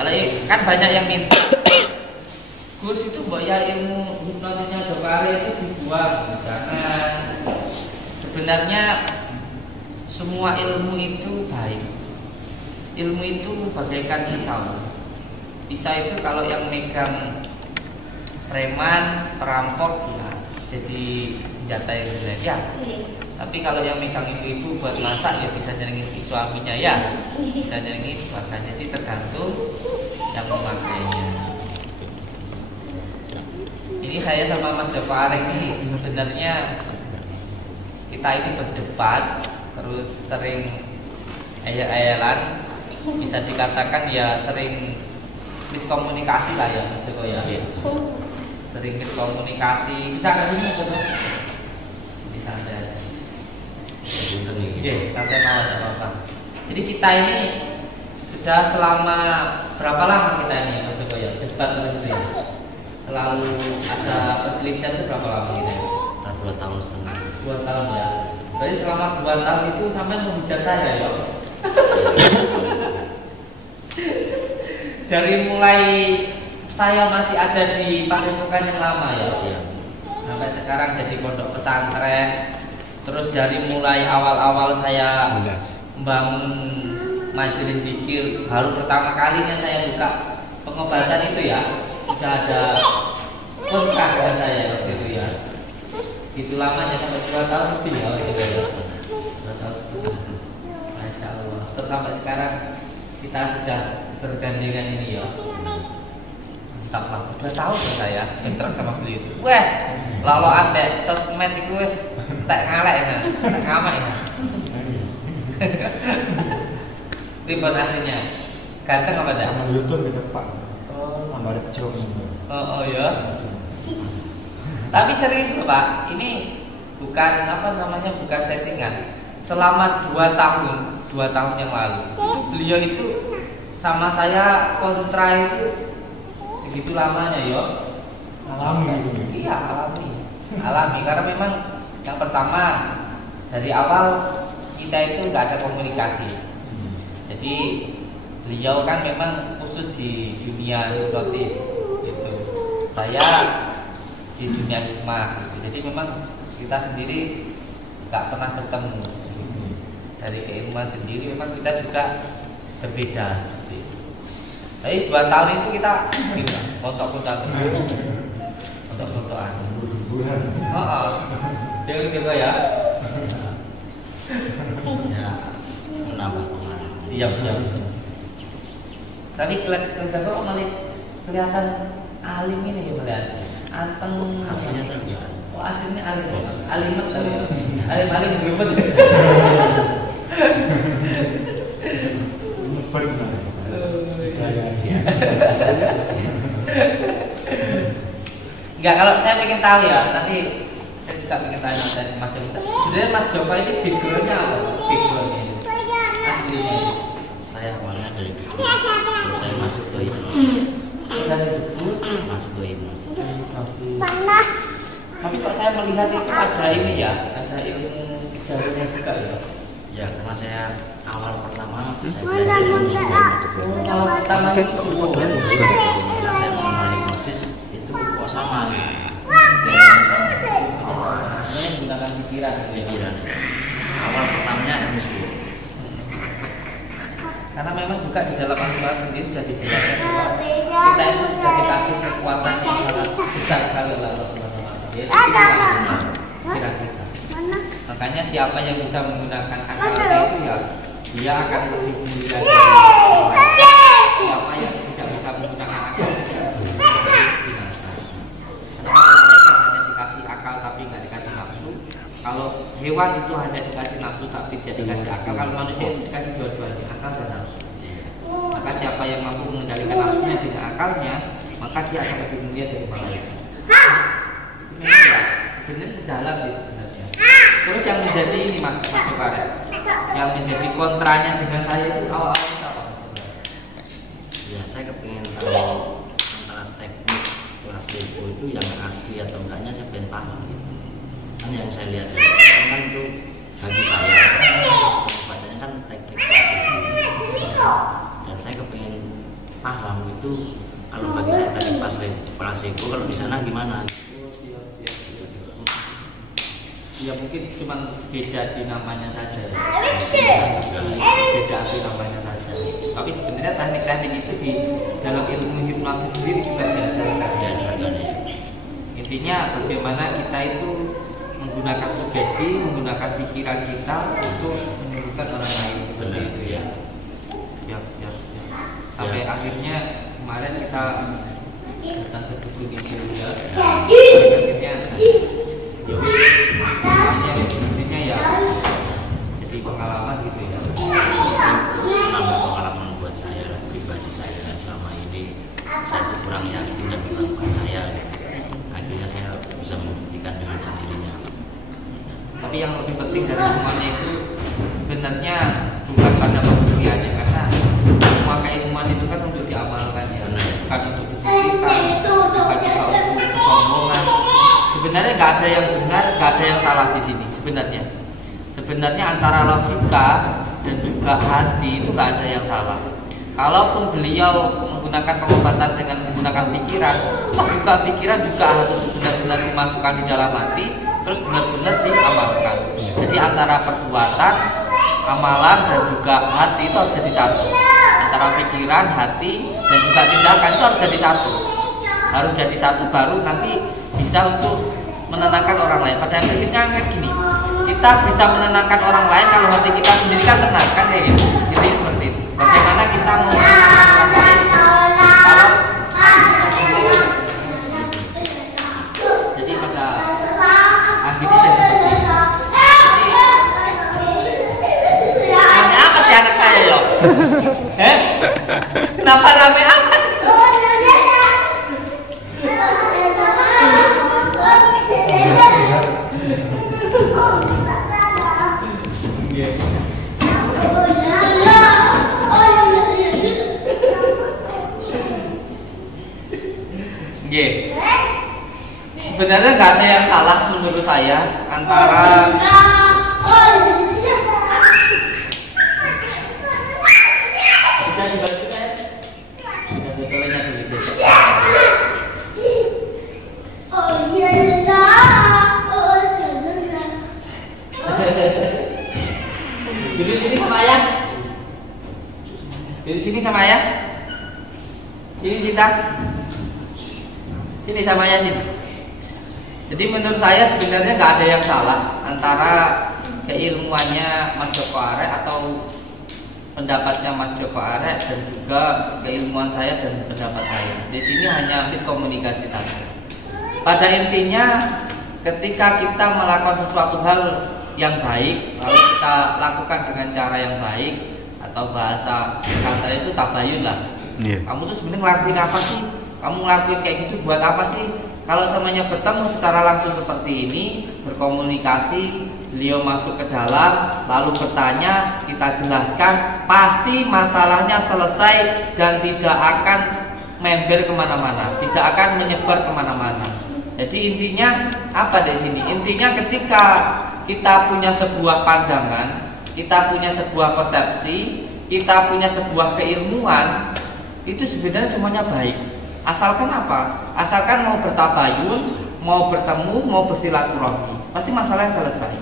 Kalau kan banyak yang minta Gus itu bayar ilmu hipnosisnya Jopari itu dibuang. Jangan. Sebenarnya semua ilmu itu baik. Ilmu itu bagaikan pisau. Pisau itu kalau yang megang preman, perampok ya jadi senjata yang jelek ya. Tapi kalau yang megang ibu-ibu buat masak ya bisa nyenengin suaminya ya, bisa nyenengin keluarga. Jadi tergantung yang memakainya. Ini saya sama Mas Jopari ini sebenarnya kita ini berdebat, terus sering ayel-ayelan, bisa dikatakan ya sering miskomunikasi lah ya, Joko ya. Sering miskomunikasi, bisa kan ini betul? Bisa ada. Oke, santai mawar tidak apa-apa. Jadi kita ini sudah selama berapa lama kita ini ya, Joko ya? Debat terus ya. Selalu ada perselisihan itu berapa lama kita? 2 tahun setengah. 2 tahun ya. Berarti selama 2 tahun itu sampai menghujat saya ya. Dari mulai saya masih ada di padepokan yang lama ya, sampai sekarang jadi pondok pesantren. Terus dari mulai awal-awal saya membangun majelis zikir, baru pertama kalinya saya buka pengobatan itu ya, sudah ada kontrak dengan saya waktu itu ya. Itu lamanya sampai 2 tahun lebih ya, gitu ya. 2 tahun. Masya Allah. Terus sampai sekarang kita sudah bergandengan ini ya. Mantap lah. 2 tahun saya kontrak sama beliau itu. Wah, lalu anda sosmed itu wes tak ngalek ya, tak ngamak ya. Ribet aslinya. Ganteng apa dah? Sama YouTube di depan. Sama Rejo. Oh ya. Tapi serius loh Pak, ini bukan apa namanya, bukan settingan. Selama 2 tahun yang lalu, beliau itu sama saya kontra itu segitu lamanya ya. Alami. Iya alami. Karena memang yang pertama dari awal kita itu nggak ada komunikasi. Jadi beliau kan memang khusus di dunia hipnotis gitu. Saya di dunia hikmah gitu. Jadi memang kita sendiri nggak pernah ketemu gitu. Dari keilmuan sendiri memang kita juga berbeda gitu. Tapi 2 tahun itu kita gitu, kontak-kontakan dia juga ya Menambah pengalaman. siap tapi kelihatan kok malah kelihatan alim ini ya melihat anteng Hasilnya saja. oh aslinya alim tapi alim berubah enggak, kalau saya pengen tahu ya, nanti saya juga pengen tanya dari Mas Joko. Sebenarnya Mas Joko ini backgroundnya apa? Backgroundnya ini aslinya ini. Saya awalnya dari dulu. Terus saya masuk ke hipnosis. Dari dulu Masuk ke hipnosis. Panas. tapi kok saya melihat itu ada ini ya, ada ilmu sejarahnya juga ya. Ya, karena saya awal pertama saya Mana Kalau pertama itu setelah saya mengenal hipnosis itu kok sama pikirannya sama ini menggunakan pikiran. pikiran. Awal pertamanya emosi. Karena memang juga di dalam Al-Quran sendiri sudah dijelaskan bahwa kita itu sudah dikasih kekuatan yang sangat besar sekali oleh Allah Subhanahu wa Ta'ala. Yaitu pikiran kita. Makanya siapa yang bisa menggunakan akalnya itu ya dia akan lebih mulia dari orang lain. Siapa yang tidak bisa menggunakan akal dia binasa. Karena mereka hanya dikasih akal tapi nggak dikasih nafsu. Kalau hewan itu hanya dikasih nafsu tapi tidak dikasih akal. Kalau manusia itu dikasih dua-duanya, akal dan nafsu. Maka siapa yang mampu mengendalikan nafsunya dengan akalnya, maka dia akan lebih mulia dari malaikat. Memang ya, sebenarnya sejalan gitu sebenarnya. Terus yang menjadi ini Mas Jopari, yang menjadi kontranya dengan saya itu awal-awalnya apa? Ya, saya kepingin tahu antara teknik kelas depo itu yang asli atau enggaknya saya pengen paham gitu. Kan yang saya lihat kan itu bagi saya bacanya kan teknik kelas depo. Dan saya kepingin paham itu kalau bagi saya tadi placebo, kalau di sana gimana? Ya mungkin cuma beda di namanya saja. Beda di namanya saja. Tapi sebenarnya teknik-teknik itu di dalam ilmu hipnosis sendiri juga diajarkan. Ya. Intinya bagaimana kita itu menggunakan sugesti, menggunakan pikiran kita untuk menyembuhkan orang lain seperti itu ya. Siap. Sampai akhirnya kemarin kita datang ke buku itu ya. Akhirnya intinya ya jadi pengalaman gitu ya. Nambah pengalaman buat saya lah, pribadi saya selama ini saya tuh kurang yakin dan kurang percaya. Akhirnya saya bisa membuktikan dengan sendirinya. Tapi yang lebih penting dari semuanya itu sebenarnya bukan pada pembuktiannya, karena semua keilmuan itu kan untuk diamalkan ya, bukan untuk dibuktikan, bukan juga untuk kesombongan. Sebenarnya nggak ada yang benar, nggak ada yang salah di sini. Sebenarnya antara logika dan juga hati itu nggak ada yang salah. Kalaupun beliau menggunakan pengobatan dengan menggunakan pikiran, juga pikiran juga harus benar-benar dimasukkan di dalam hati, terus benar-benar diamalkan. Jadi antara perbuatan, amalan dan juga hati itu harus jadi satu. Antara pikiran, hati dan juga tindakan itu harus jadi satu. Harus jadi satu baru nanti bisa untuk menenangkan orang lain. Pada prinsipnya kayak gini, kita bisa menenangkan orang lain kalau hati kita sendiri kan tenang kan kayak gitu. Jadi seperti itu. Bagaimana kita mau menenangkan orang lain kalau jadi pada akhirnya jadi seperti itu. Jadi rame apa sih anak saya yo? Kenapa rame amat? Sebenarnya nggak ada yang salah menurut saya antara di sini sama ayah, di sini sama ayah, sini Cinta, sini sama ayah sini. Jadi menurut saya sebenarnya nggak ada yang salah antara keilmuannya Mas Joko Arek atau pendapatnya Mas Joko Arek dan juga keilmuan saya dan pendapat saya. Di sini hanya miskomunikasi saja. Pada intinya, ketika kita melakukan sesuatu hal yang baik, lalu kita lakukan dengan cara yang baik atau bahasa kata itu tabayun lah. Kamu tuh sebenarnya ngelakuin apa sih? Kamu ngelakuin kayak gitu buat apa sih? Kalau semuanya bertemu secara langsung seperti ini, berkomunikasi, beliau masuk ke dalam, lalu bertanya, kita jelaskan, pasti masalahnya selesai dan tidak akan member kemana-mana, tidak akan menyebar kemana-mana. Jadi intinya apa di sini? Intinya ketika kita punya sebuah pandangan, kita punya sebuah persepsi, kita punya sebuah keilmuan, itu sebenarnya semuanya baik. Asalkan apa? Asalkan mau bertabayun, mau bertemu, mau bersilaturahmi, pasti masalahnya selesai.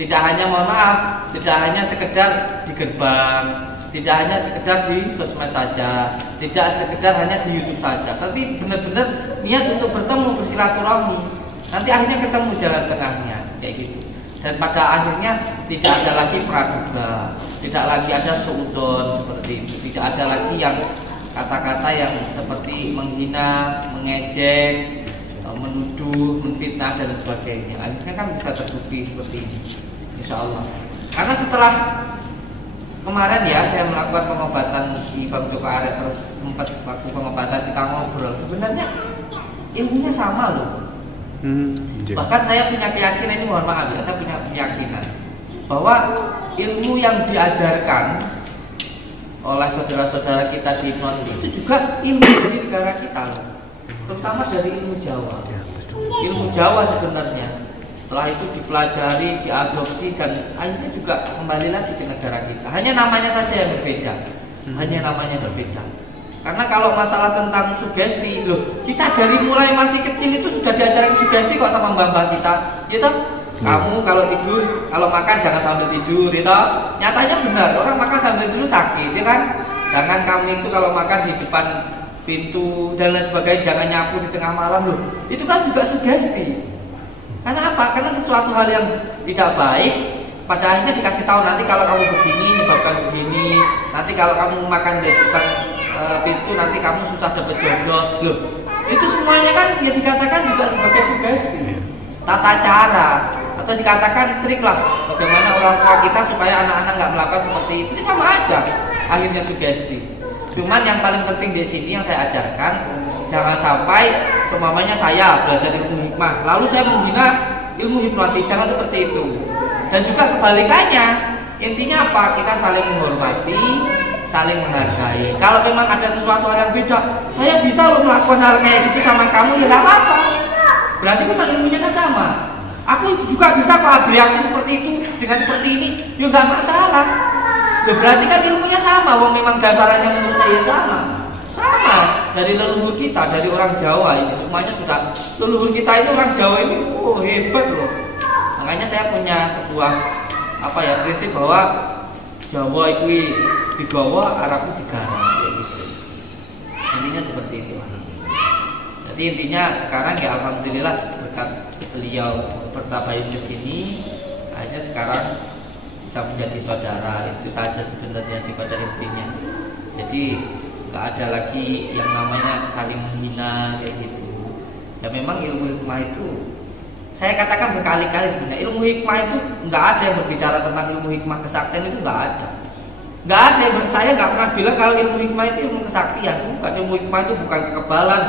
Tidak hanya, mohon maaf, tidak hanya sekedar di gerbang, tidak hanya sekedar di sosmed saja, tidak sekedar hanya di YouTube saja, tapi benar-benar niat untuk bertemu, bersilaturahmi. Nanti akhirnya ketemu jalan tengahnya, kayak gitu. Dan pada akhirnya tidak ada lagi praduga, tidak lagi ada suudon seperti itu, tidak ada lagi yang kata-kata yang seperti menghina, mengejek, menuduh, menfitnah dan sebagainya. Akhirnya kan bisa terbukti seperti ini, insya Allah. Karena setelah kemarin ya saya melakukan pengobatan di Bang Joko Arek, terus sempat waktu pengobatan kita ngobrol, sebenarnya ilmunya sama loh. Bahkan saya punya keyakinan, ini mohon maaf ya, saya punya keyakinan bahwa ilmu yang diajarkan oleh saudara-saudara kita di hipnotis itu juga ilmu dari negara kita loh, terutama dari ilmu Jawa. Ilmu Jawa sebenarnya setelah itu dipelajari, diadopsi dan akhirnya juga kembali lagi ke negara kita. Hanya namanya saja yang berbeda, hanya namanya berbeda. Karena kalau masalah tentang sugesti, loh, kita dari mulai masih kecil itu sudah diajarkan sugesti kok sama mbah-mbah kita, gitu. Kamu kalau tidur, kalau makan jangan sambil tidur, gitu. Nyatanya benar, orang makan sambil tidur sakit, ya kan? Jangan kamu itu kalau makan di depan pintu dan lain sebagainya, jangan nyapu di tengah malam, loh. Itu kan juga sugesti. Karena apa? Karena sesuatu hal yang tidak baik, pada akhirnya dikasih tahu nanti kalau kamu begini, menyebabkan begini. Nanti kalau kamu makan di depan pintu, nanti kamu susah dapat jodoh, loh. Itu semuanya kan ya dikatakan juga sebagai sugesti, tata cara. Atau dikatakan trik lah bagaimana orang tua kita supaya anak-anak nggak melakukan seperti itu. Ini sama aja akhirnya sugesti. Cuman yang paling penting di sini yang saya ajarkan, jangan sampai semuanya saya belajar ilmu hikmah lalu saya menghina ilmu hipnotis, jangan seperti itu. Dan juga kebalikannya, intinya apa? Kita saling menghormati, saling menghargai. Kalau memang ada sesuatu hal yang beda, saya bisa loh melakukan hal kayak gitu sama kamu, ya nggak apa-apa. Berarti memang ilmunya kan sama. Aku juga bisa kok bereaksi seperti itu dengan seperti ini, ya nggak masalah. Ya berarti kan ilmunya sama, wong memang dasarnya menurut saya sama. Sama dari leluhur kita, dari orang Jawa ini semuanya sudah. Leluhur kita ini orang Jawa ini, oh hebat loh. Makanya saya punya sebuah prinsip bahwa Jawa itu digawa, Arab itu digarap, gitu. Intinya seperti itu. Jadi intinya sekarang ya alhamdulillah berkat beliau bertabayun ke sini, hanya sekarang bisa menjadi saudara. Itu saja sebenarnya pada intinya. Jadi nggak ada lagi yang namanya saling menghina kayak gitu. Ya memang ilmu hikmah itu saya katakan berkali-kali sebenarnya ilmu hikmah itu nggak ada yang berbicara tentang ilmu hikmah kesaktian, itu nggak ada. Nggak ada, saya nggak pernah bilang kalau ilmu hikmah itu ilmu kesaktian. Bukan, ilmu hikmah itu bukan kekebalan,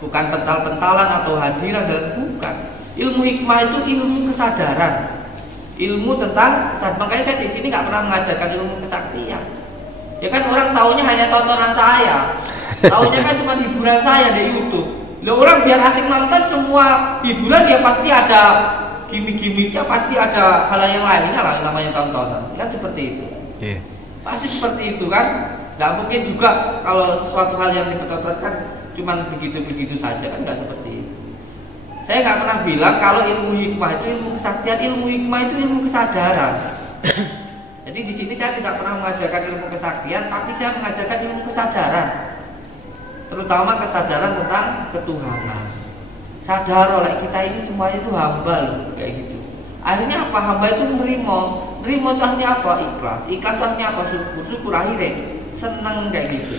bukan pental-pentalan atau hadiran, dan bukan. Ilmu hikmah itu ilmu kesadaran, ilmu tentang. Makanya saya di sini nggak pernah mengajarkan ilmu kesaktian. Ya kan orang taunya hanya tontonan saya, taunya kan cuma hiburan saya di YouTube. Loh, orang biar asik nonton semua hiburan, ya pasti ada gimmick-gimmicknya, pasti ada hal yang lainnya lah namanya tontonan. Kan seperti itu. Yeah. Pasti seperti itu kan. Nggak mungkin juga kalau sesuatu hal yang dipertontonkan cuma begitu-begitu saja, kan nggak seperti itu. Saya nggak pernah bilang kalau ilmu hikmah itu ilmu kesaktian, ilmu hikmah itu ilmu kesadaran. Jadi di sini saya tidak pernah mengajarkan ilmu kesaktian, tapi saya mengajarkan ilmu kesadaran, terutama kesadaran tentang ketuhanan. Sadar oleh kita ini semuanya itu hamba loh, kayak gitu. Akhirnya apa? Hamba itu menerima itu artinya apa? Ikhlas. Ikhlas artinya apa? Syukur akhirnya senang kayak gitu.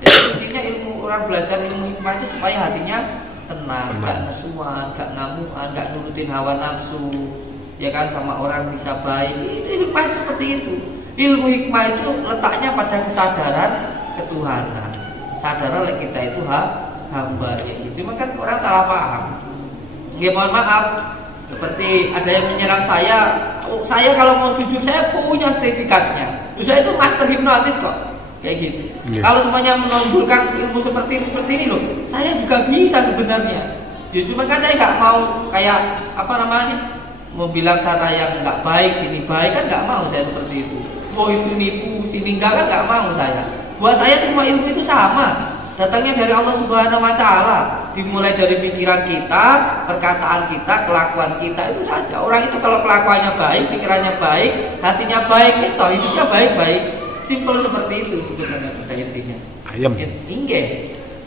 Jadi intinya ilmu orang belajar ilmu hikmah itu supaya hatinya tenang, nggak nesuan, nggak ngamuan, nggak nurutin hawa nafsu, ya kan, sama orang bisa baik. Itu hikmah seperti itu. Ilmu hikmah itu letaknya pada kesadaran ketuhanan. Sadar oleh kita itu hamba, ya gitu. Maka orang salah paham. Nggih, mohon maaf. Seperti ada yang menyerang saya kalau mau jujur saya punya sertifikatnya. Saya itu master hipnotis kok. Kayak gitu. Yeah. Kalau semuanya menonjolkan ilmu seperti ini loh, saya juga bisa sebenarnya. Ya cuma kan saya nggak mau kayak mau bilang cara yang nggak baik, sini baik, kan nggak mau saya seperti itu. Mau itu nipu, sini enggak, kan nggak mau saya. Buat saya semua ilmu itu sama, datangnya dari Allah Subhanahu Wa Taala. Dimulai dari pikiran kita, perkataan kita, kelakuan kita, itu saja. Orang itu kalau kelakuannya baik, pikirannya baik, hatinya baik, hidupnya baik-baik. Simpel seperti itu sebenarnya pada intinya. Ayam. Inge.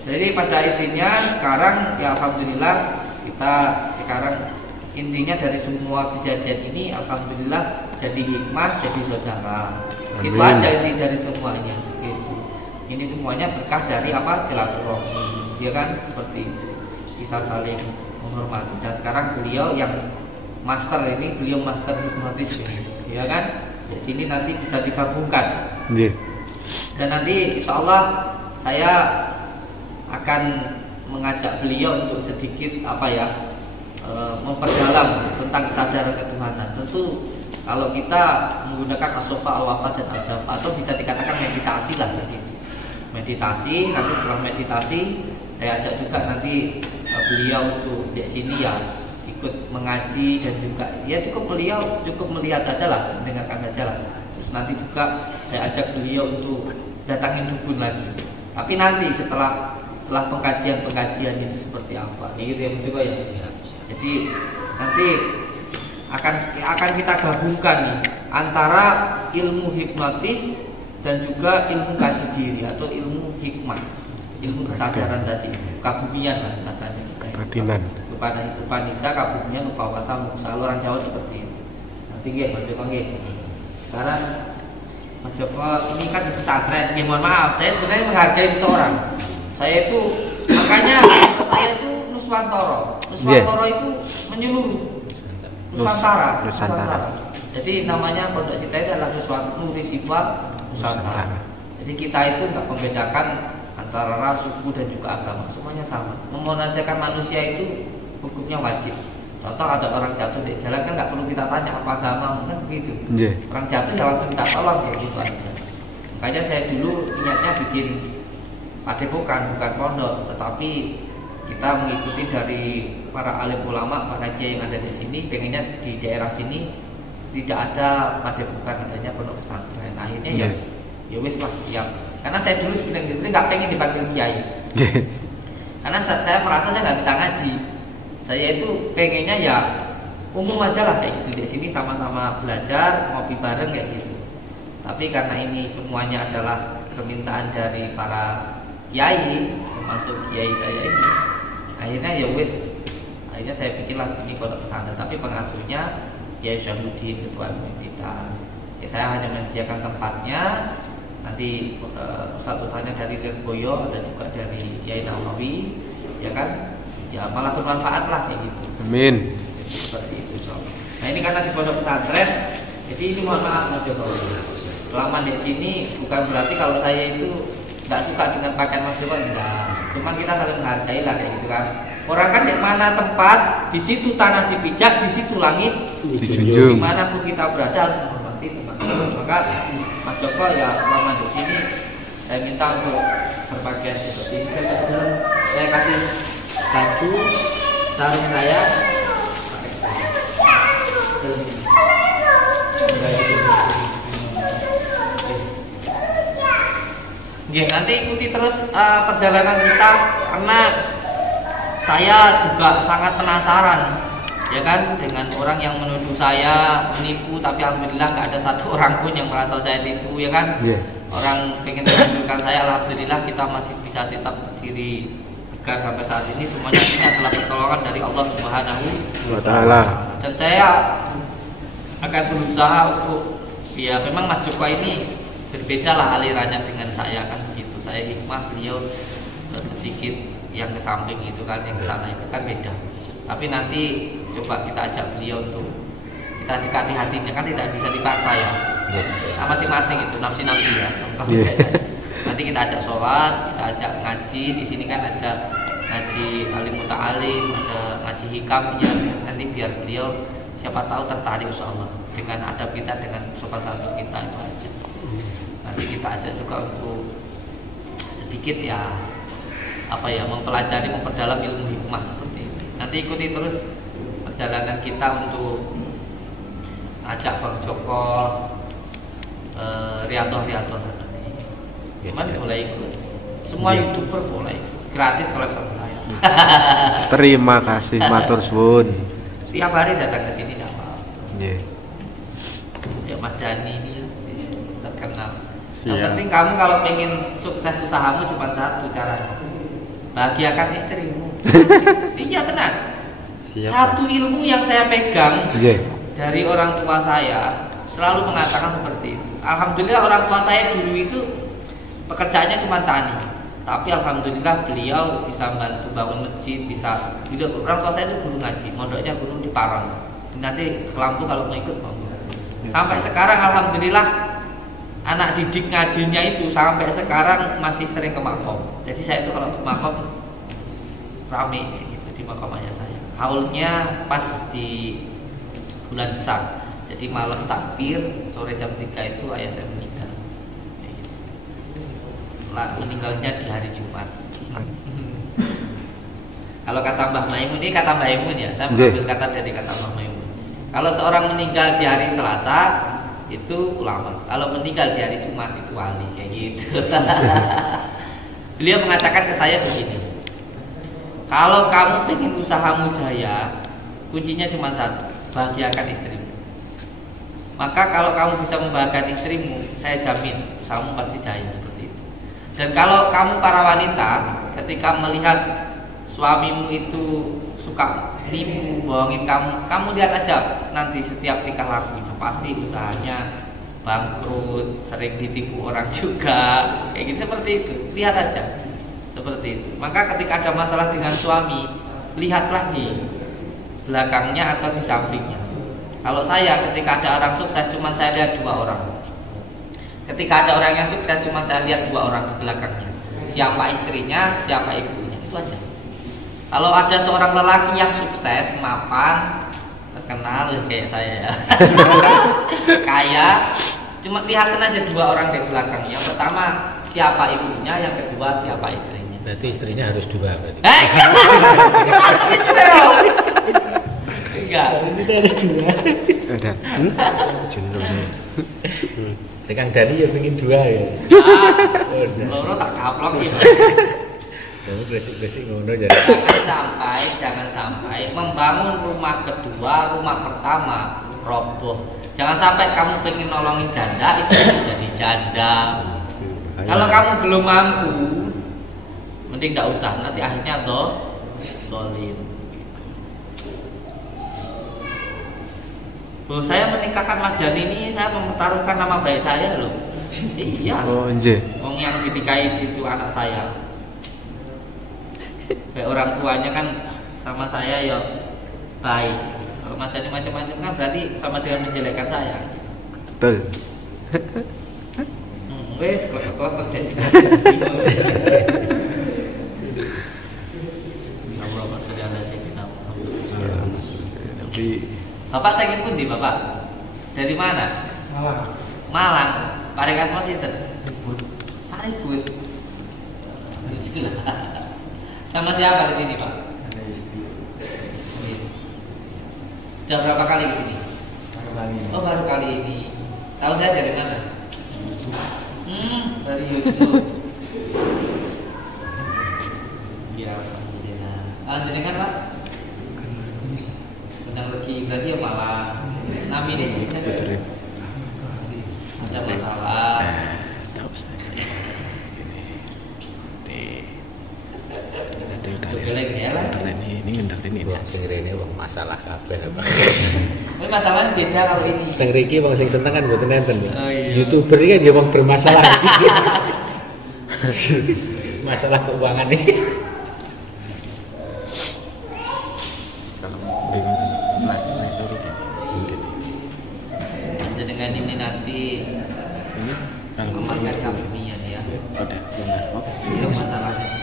Jadi pada intinya sekarang ya alhamdulillah kita sekarang intinya dari semua kejadian ini alhamdulillah jadi hikmah, jadi saudara. Itu aja inti dari semuanya. Gitu. Ini semuanya berkah dari silaturahmi, ya kan, seperti itu. Bisa saling menghormati. Dan sekarang beliau yang master ini, beliau master hipnotis, ya kan. Di sini nanti bisa digabungkan. Yeah. Dan nanti insya Allah saya akan mengajak beliau untuk sedikit memperdalam tentang kesadaran ketuhanan. Tentu kalau kita menggunakan as-sofa, al-wafa dan al-jafa, atau bisa dikatakan meditasi lah gitu. Meditasi, nanti setelah meditasi saya ajak juga nanti beliau untuk di sini ya ikut mengaji, dan juga ya beliau cukup melihat aja lah, mendengarkan aja lah. Terus nanti juga saya ajak beliau untuk datangin dukun lagi. Tapi nanti setelah pengkajian itu seperti apa, gitu ya juga ya. Jadi nanti akan kita gabungkan nih antara ilmu hipnotis dan juga ilmu kaji diri atau ilmu hikmah, ilmu kesadaran tadi, kabumian lah rasanya kita. Batinan. Upanisa, kabumian, upawasa, muksal, orang Jawa seperti itu. Nanti nggih Mas Joko nggih. Sekarang Mas Joko ini kan di pesantren, nggih mohon maaf, saya sebenarnya menghargai seseorang. Saya itu makanya saya itu Nuswantoro. Nuswantoro itu menyeluruh. Nusantara. Jadi namanya pondok kita itu adalah Nuri Sifat Nusantara. Jadi kita itu nggak membedakan antara ras, suku dan juga agama, semuanya sama. Memunazakan manusia itu hukumnya wajib. Contoh ada orang jatuh di jalan kan nggak perlu kita tanya apa agama, kan begitu. Orang jatuh ya langsung kita tolong kayak gitu aja. Makanya saya dulu niatnya bikin padepokan bukan pondok, tetapi kita mengikuti dari para alim ulama, para kiai yang ada di sini, pengennya di daerah sini tidak ada padepokan, adanya pondok pesantren. Akhirnya ya wis lah siap. Karena saya dulu nggak pengen dipanggil kiai. Karena saya merasa saya nggak bisa ngaji. Saya itu pengennya ya umum aja lah kayak gitu, di sini sama-sama belajar, ngopi bareng kayak gitu. Tapi karena ini semuanya adalah permintaan dari para kiai, termasuk kiai saya ini, akhirnya ya wis, akhirnya saya pikirlah sini pondok pesantren. Tapi pengasuhnya Kiai Syahbudin, ketua kita. Ya, saya hanya menyediakan tempatnya. Nanti ustadz-ustadznya dari Lirboyo, ada juga dari Yai Nawawi, ya kan? Ya malah bermanfaat lah kayak gitu. Amin. Jadi, seperti itu. Nah ini karena di pondok pesantren, jadi ini mohon maaf Mas Joko. Selama di sini bukan berarti kalau saya itu nggak suka dengan pakaian Mas Joko, enggak. Cuman kita saling menghargai lah kayak gitu kan. Orang kan di mana tempat, di situ tanah dipijak, di situ langit dijunjung. Dimanapun kita berada harus menghormati teman-teman. Maka Mas Joko ya selama di sini saya minta untuk berpakaian seperti ini. Saya kasih baju sarung saya. Ya, nanti ikuti terus perjalanan kita karena saya juga sangat penasaran, ya kan, dengan orang yang menuduh saya menipu, tapi alhamdulillah nggak ada satu orang pun yang merasa saya tipu, ya kan. Orang pengen menunjukkan saya, alhamdulillah kita masih bisa tetap berdiri tegar sampai saat ini. Semuanya ini adalah pertolongan dari Allah Subhanahu wa Ta'ala. Dan saya akan berusaha untuk, ya memang Mas Joko ini berbeda lah alirannya dengan saya kan begitu. Saya hikmah, beliau sedikit yang ke samping itu kan, yang ke sana itu kan beda. Tapi nanti coba kita ajak beliau untuk kita dekati hatinya, kan tidak bisa dipaksa ya. Nah, masing-masing itu nafsi-nafsi ya. Nanti kita ajak sholat, kita ajak ngaji. Di sini kan ada ngaji alim muta'alim, ada ngaji hikam ya. Nanti biar beliau siapa tahu tertarik insyaallah dengan adab kita, dengan sopan santun kita itu aja. Nanti kita ajak juga untuk sedikit ya mempelajari, memperdalam ilmu hikmah seperti ini. Nanti ikuti terus perjalanan kita untuk ajak Bang Joko Rianto. Cuman boleh ikut. Semua YouTuber boleh ikut. Gratis kalau sama saya. Terima kasih matur suwun. Tiap hari datang ke sini enggak apa-apa. Ya Mas Dani ini terkenal. Yang penting kamu kalau pengen sukses usahamu cuma satu cara, bahagiakan istrimu. Iya tenang. Satu ilmu yang saya pegang dari orang tua saya selalu mengatakan seperti itu. Alhamdulillah orang tua saya dulu itu pekerjaannya cuma tani, tapi alhamdulillah beliau bisa membantu bangun masjid, bisa. Orang tua saya itu guru ngaji, mondoknya guru di Parang. Nanti ke Lampung kalau mau ikut mau. Sampai sekarang alhamdulillah anak didik ngajinya itu sampai sekarang masih sering ke makom. Jadi saya itu kalau ke makom rame gitu di makom ayah saya. Haulnya pas di bulan besar. Jadi malam takbir, sore jam 3 itu ayah saya meninggal. Meninggalnya di hari Jumat. Kalau kata Mbah Maimun, ini kata Mbah Maimun ya, saya mengambil kata dari kata Mbah Maimun. Kalau seorang meninggal di hari Selasa itu ulama. Kalau meninggal di hari Jumat itu wali kayak gitu. Beliau mengatakan ke saya begini, kalau kamu pengen usahamu jaya, kuncinya cuma satu, bahagiakan istrimu. Maka kalau kamu bisa membahagiakan istrimu, saya jamin usahamu pasti jaya seperti itu. Dan kalau kamu para wanita, ketika melihat suamimu itu suka nipu, bohongin kamu lihat aja nanti setiap tingkah lakunya pasti usahanya bangkrut, sering ditipu orang juga, kayak gitu seperti itu. Lihat aja seperti itu. Maka ketika ada masalah dengan suami, lihatlah di belakangnya atau di sampingnya. Kalau saya ketika ada orang sukses cuma saya lihat 2 orang. Ketika ada orang yang sukses cuma saya lihat 2 orang di belakangnya. Siapa istrinya, siapa ibunya, itu aja. Kalau ada seorang lelaki yang sukses, mapan, terkenal kayak saya ya, kaya, cuma lihatin aja 2 orang di belakangnya. Yang pertama siapa ibunya, yang kedua siapa istrinya. Berarti istrinya harus 2 berarti. Enggak. Ini ada 2. Ada. Jenenge. Kang Dani ya pengen 2 ya. Loro tak kaplok ya. Kamu gresik-gresik ngono jadi. Jangan sampai membangun rumah kedua, rumah pertama roboh. Jangan sampai kamu pengen nolongin janda, istrimu jadi janda. Kalau kamu belum mampu, mending nggak usah. Nanti akhirnya dolim. Saya menikahkan Mas Jani ini, saya mempertaruhkan nama baik saya loh. Iya. Oh, nggih. Wong yang dinikahin itu anak saya. Kayak orang tuanya kan sama saya ya baik. Kalau Mas Jani macam-macam kan berarti sama dengan menjelekkan saya. Betul. Wes kotor deh. Tapi Bapak saya pundi Bapak? Dari mana? Malang. Paling asma sinten? Paribut. Sama siapa di sini, Pak? Sudah berapa kali ke sini? Oh, baru kali ini. Tahu saya dari mana? Dari YouTube. Ya, alhamdulillah. Alhamdulillah, Pak. Benang lagi berarti ya malah nami deh. Ada masalah. tahu saya. Ini ngendang ini. Wong sing rene wong masalah kabeh apa. Ini masalahnya beda kalau ini. Teng riki wong sing seneng kan mboten enten. Oh, iya. YouTuber iki kan dia wong bermasalah. Masalah keuangan nih. Dengan ini nanti memakan kambingnya ya. Udah, Itu masalahnya.